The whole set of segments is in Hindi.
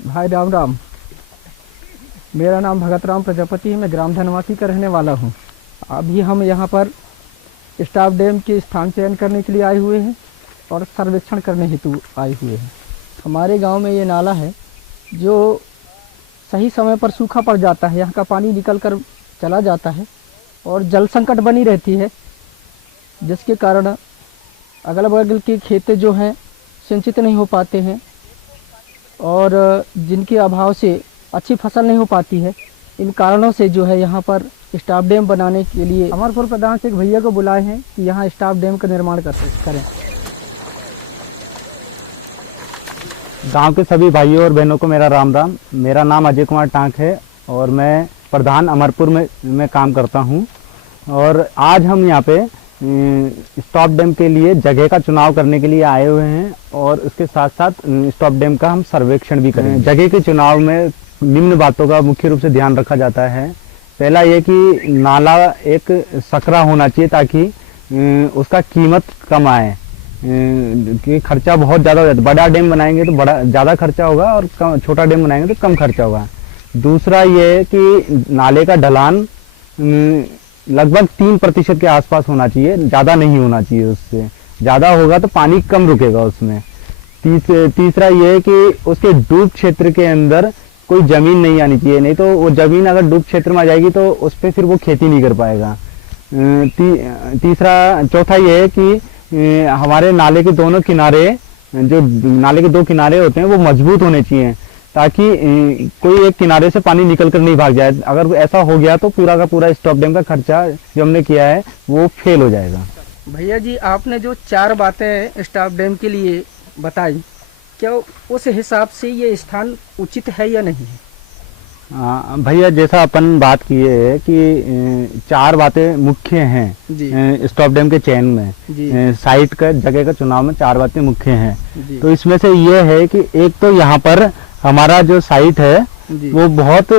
भाई राम राम। मेरा नाम भगत राम प्रजापति है। मैं ग्राम धनवासी का रहने वाला हूँ। अभी हम यहाँ पर स्टाफ डैम के स्थान चयन करने के लिए आए हुए हैं और सर्वेक्षण करने हेतु आए हुए हैं। हमारे गांव में ये नाला है जो सही समय पर सूखा पड़ जाता है। यहाँ का पानी निकल कर चला जाता है और जल संकट बनी रहती है, जिसके कारण अगल बगल के खेत जो हैं सिंचित नहीं हो पाते हैं और जिनके अभाव से अच्छी फसल नहीं हो पाती है। इन कारणों से जो है यहाँ पर स्टाफ डैम बनाने के लिए अमरपुर प्रधान से एक भैया को बुलाए हैं कि यहाँ स्टाफ डैम का निर्माण करें। गांव के सभी भाइयों और बहनों को मेरा राम राम। मेरा नाम अजय कुमार टांक है और मैं प्रधान अमरपुर में काम करता हूं। और आज हम यहाँ पे स्टॉप डैम के लिए जगह का चुनाव करने के लिए आए हुए हैं और उसके साथ साथ स्टॉप डैम का हम सर्वेक्षण भी करेंगे। जगह के चुनाव में निम्न बातों का मुख्य रूप से ध्यान रखा जाता है। पहला ये कि नाला एक सकरा होना चाहिए ताकि उसका कीमत कम आए, कि खर्चा बहुत ज़्यादा हो जाता है। बड़ा डैम बनाएंगे तो बड़ा ज़्यादा खर्चा होगा और छोटा डैम बनाएंगे तो कम खर्चा होगा। दूसरा ये कि नाले का ढलान लगभग 3% के आसपास होना चाहिए, ज़्यादा नहीं होना चाहिए। उससे ज़्यादा होगा तो पानी कम रुकेगा उसमें। तीसरा ये कि उसके डूब क्षेत्र के अंदर कोई ज़मीन नहीं आनी चाहिए, नहीं तो वो ज़मीन अगर डूब क्षेत्र में आ जाएगी तो उस पर फिर वो खेती नहीं कर पाएगा। चौथा ये है कि हमारे नाले के दोनों किनारे, जो नाले के दो किनारे होते हैं वो मजबूत होने चाहिए ताकि कोई एक किनारे से पानी निकल कर नहीं भाग जाए। अगर ऐसा हो गया तो पूरा का पूरा स्टॉप डैम का खर्चा जो हमने किया है वो फेल हो जाएगा। भैया जी, आपने जो 4 बातें स्टाफ डैम के लिए बताई, क्या उस हिसाब से ये स्थान उचित है या नहीं है? भैया, जैसा अपन बात किए है कि 4 बातें मुख्य हैं स्टॉप डैम के चयन में। साइट का जगह का चुनाव में 4 बातें मुख्य हैं। तो इसमें से ये है कि एक तो यहाँ पर हमारा जो साइट है वो बहुत,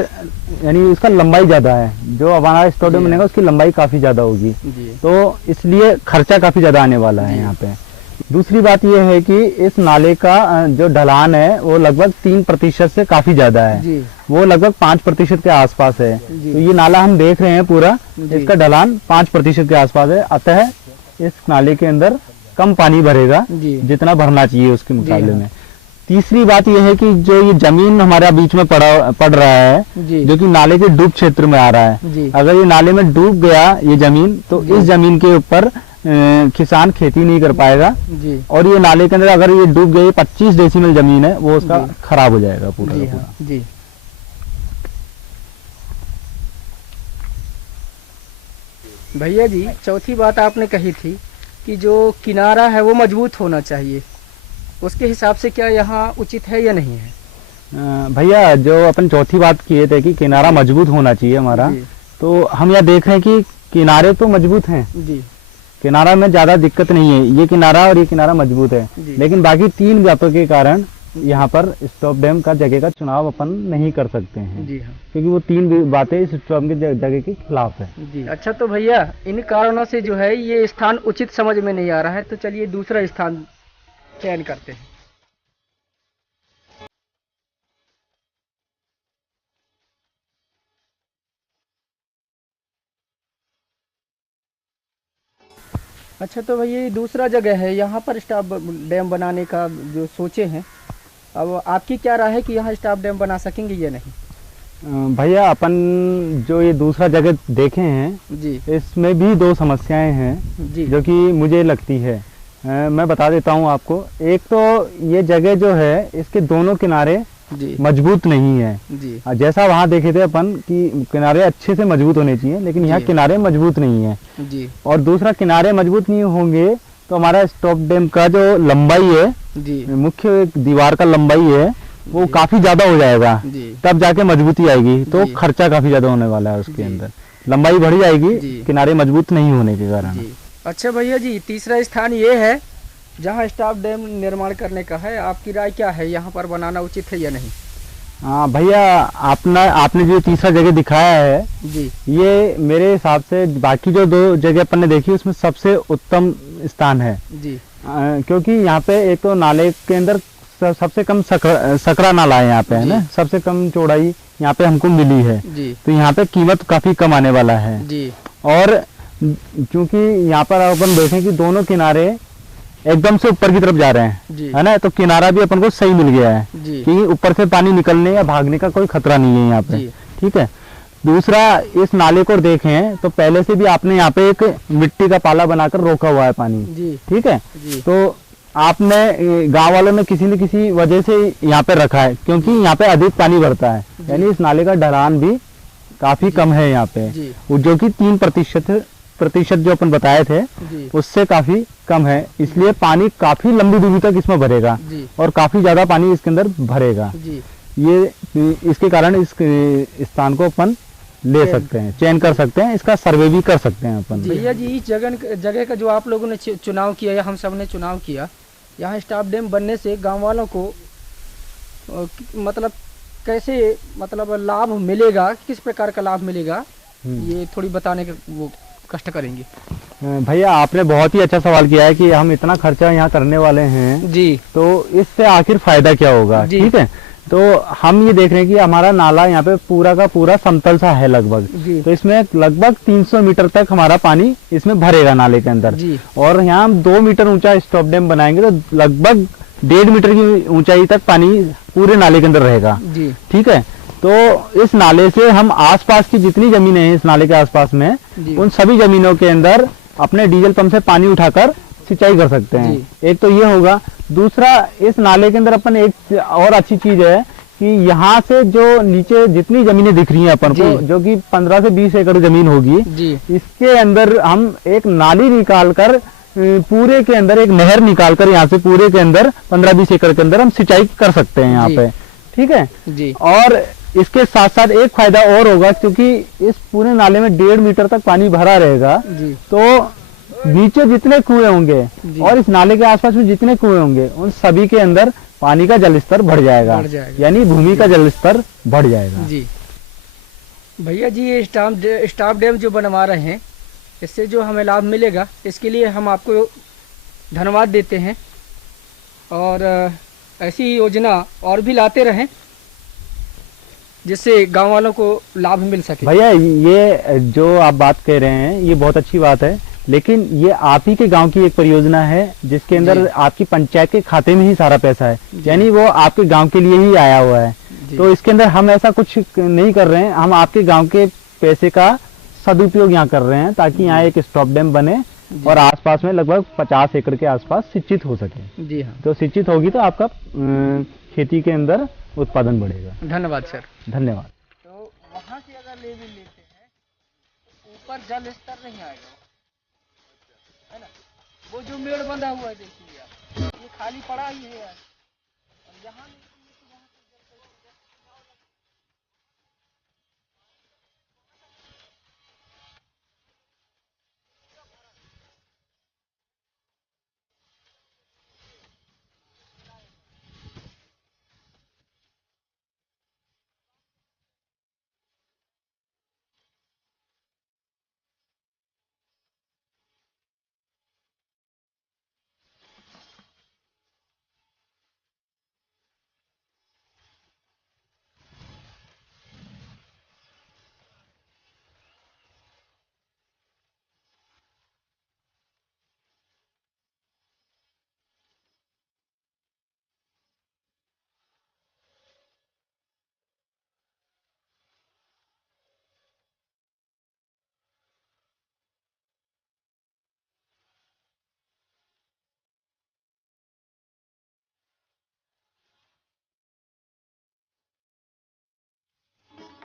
यानी उसका लंबाई ज्यादा है। जो हमारा स्टॉप डैम बनेगा उसकी लंबाई काफी ज्यादा होगी, तो इसलिए खर्चा काफी ज्यादा आने वाला है यहाँ पे। दूसरी बात यह है कि इस नाले का जो ढलान है वो लगभग 3% से काफी ज्यादा है। वो लगभग 5% के आसपास है। तो ये नाला हम देख रहे हैं पूरा, इसका ढलान 5% के आसपास है। अतः इस नाले के अंदर कम पानी भरेगा जितना भरना चाहिए उसके मुकाबले में। तीसरी बात यह है कि जो ये जमीन हमारा बीच में पड़ रहा है, जो कि नाले के डूब क्षेत्र में आ रहा है, अगर ये नाले में डूब गया ये जमीन तो इस जमीन के ऊपर किसान खेती नहीं कर पाएगा। और ये नाले के अंदर अगर ये डूब गई 25 डेसिमल जमीन है वो उसका खराब हो जाएगा पूरा का पूरा। जी। भैया जी, चौथी बात आपने कही थी कि जो किनारा है वो मजबूत होना चाहिए। उसके हिसाब से क्या यहाँ उचित है या नहीं है? भैया, जो अपन चौथी बात किए थे कि किनारा मजबूत होना चाहिए हमारा, तो हम यहाँ देख रहे हैं कि किनारे तो मजबूत हैं जी। किनारा में ज्यादा दिक्कत नहीं है, ये किनारा और ये किनारा मजबूत है। लेकिन बाकी 3 बातों के कारण यहाँ पर स्टॉप डैम का जगह का चुनाव अपन नहीं कर सकते हैं जी। हाँ। क्योंकि वो 3 बातें इस स्टॉप की जगह के खिलाफ है जी। अच्छा, तो भैया इन कारणों से जो है ये स्थान उचित समझ में नहीं आ रहा है, तो चलिए दूसरा स्थान चयन करते हैं। अच्छा, तो भैया ये दूसरा जगह है, यहाँ पर स्टाफ डैम बनाने का जो सोचे हैं, अब आपकी क्या राय है कि यहाँ स्टाफ डैम बना सकेंगे या नहीं? भैया, अपन जो ये दूसरा जगह देखे हैं जी, इसमें भी 2 समस्याएं हैं जी, जो कि मुझे लगती है। मैं बता देता हूँ आपको। एक तो ये जगह जो है इसके दोनों किनारे मजबूत नहीं है जी। जैसा वहाँ देखे थे अपन कि किनारे अच्छे से मजबूत होने चाहिए, लेकिन यहाँ किनारे मजबूत नहीं है जी। और दूसरा, किनारे मजबूत नहीं होंगे तो हमारा स्टॉप डैम का जो लंबाई है जी, मुख्य दीवार का लंबाई है वो काफी ज्यादा हो जाएगा, तब जाके मजबूती आएगी। तो खर्चा काफी ज्यादा होने वाला है उसके अंदर, लंबाई बढ़ जाएगी किनारे मजबूत नहीं होने के कारण। अच्छा भैया जी, तीसरा स्थान ये है जहाँ स्टाफ डैम निर्माण करने का है। आपकी राय क्या है, यहाँ पर बनाना उचित है या नहीं? हाँ भैया, आपने जो तीसरा जगह दिखाया है जी, ये मेरे हिसाब से बाकी जो 2 जगह अपन ने देखी उसमें सबसे उत्तम स्थान है जी। क्योंकि यहाँ पे एक तो नाले के अंदर सबसे कम सकरा नाला है यहाँ पे, है ना, सबसे कम चौड़ाई यहाँ पे हमको मिली है जी। तो यहाँ पे कीमत काफी कम आने वाला है जी। और क्योंकि यहाँ पर अपन देखें कि दोनों किनारे एकदम से ऊपर की तरफ जा रहे हैं, है ना, तो किनारा भी अपन को सही मिल गया है कि ऊपर से पानी निकलने या भागने का कोई खतरा नहीं है यहाँ पे। ठीक है। दूसरा, इस नाले को देखें तो पहले से भी आपने यहाँ पे एक मिट्टी का पाला बनाकर रोका हुआ है पानी। ठीक है। तो आपने गांव वालों ने किसी न किसी वजह से यहाँ पे रखा है क्योंकि यहाँ पे अधिक पानी भरता है, यानी इस नाले का ढलान भी काफी कम है यहाँ पे, जो कि 3% जो अपन बताए थे उससे काफी कम है, इसलिए पानी काफी लंबी दूरी तक इसमें भरेगा और काफी ज्यादा पानी इसके अंदर भरेगा। ये इसके कारण इस स्थान को अपन ले सकते हैं, चयन कर सकते हैं, इसका सर्वे भी कर सकते हैं अपन। भैया जी, इस जगह का जो आप लोगों ने चुनाव किया या हम सब ने चुनाव किया, यहाँ स्टॉप डैम बनने से गांव वालों को मतलब कैसे मतलब लाभ मिलेगा, किस प्रकार का लाभ मिलेगा, ये थोड़ी बताने का वो कष्ट करेंगे। भैया आपने बहुत ही अच्छा सवाल किया है कि हम इतना खर्चा यहाँ करने वाले हैं जी, तो इससे आखिर फायदा क्या होगा। ठीक है। तो हम ये देख रहे हैं कि हमारा नाला यहाँ पे पूरा का पूरा समतल सा है लगभग, तो इसमें लगभग 300 मीटर तक हमारा पानी इसमें भरेगा नाले के अंदर, और यहाँ हम 2 मीटर ऊंचा स्टॉप डैम बनाएंगे तो लगभग 1.5 मीटर की ऊंचाई तक पानी पूरे नाले के अंदर रहेगा। ठीक है। तो इस नाले से हम आसपास की जितनी जमीनें हैं इस नाले के आसपास में, उन सभी जमीनों के अंदर अपने डीजल पंप से पानी उठाकर सिंचाई कर सकते हैं। एक तो ये होगा। दूसरा, इस नाले के अंदर अपन एक और अच्छी चीज है कि यहाँ से जो नीचे जितनी जमीनें दिख रही हैं अपन को, जो कि 15 से 20 एकड़ जमीन होगी, इसके अंदर हम एक नाली निकालकर पूरे के अंदर एक नहर निकालकर यहाँ से पूरे के अंदर 15-20 एकड़ के अंदर हम सिंचाई कर सकते हैं यहाँ पे। ठीक है। और इसके साथ साथ एक फायदा और होगा, क्योंकि इस पूरे नाले में 1.5 मीटर तक पानी भरा रहेगा, तो नीचे जितने कुएं होंगे और इस नाले के आसपास में जितने कुएं होंगे उन सभी के अंदर पानी का जल स्तर बढ़ जाएगा, यानी भूमि का जल स्तर बढ़ जाएगा। जी भैया जी, ये स्टॉप डैम जो बनवा रहे हैं, इससे जो हमें लाभ मिलेगा इसके लिए हम आपको धन्यवाद देते हैं, और ऐसी योजना और भी लाते रहें जिससे गांव वालों को लाभ मिल सके। भैया ये जो आप बात कह रहे हैं ये बहुत अच्छी बात है, लेकिन ये आप ही के गांव की एक परियोजना है जिसके अंदर आपकी पंचायत के खाते में ही सारा पैसा है, यानी वो आपके गांव के लिए ही आया हुआ है। तो इसके अंदर हम ऐसा कुछ नहीं कर रहे हैं, हम आपके गांव के पैसे का सदुपयोग यहाँ कर रहे हैं ताकि यहाँ एक स्टॉप डैम बने और आसपास में लगभग 50 एकड़ के आसपास सिंचित हो सके। जी हाँ। तो सिंचित होगी तो आपका खेती के अंदर उत्पादन बढ़ेगा। धन्यवाद सर। धन्यवाद। तो वहाँ से अगर लेवल लेते हैं तो ऊपर जल स्तर नहीं आएगा, है ना। वो जो मेड़ बंधा हुआ है देखिए आप, ये खाली पड़ा ही है यार, और यहाँ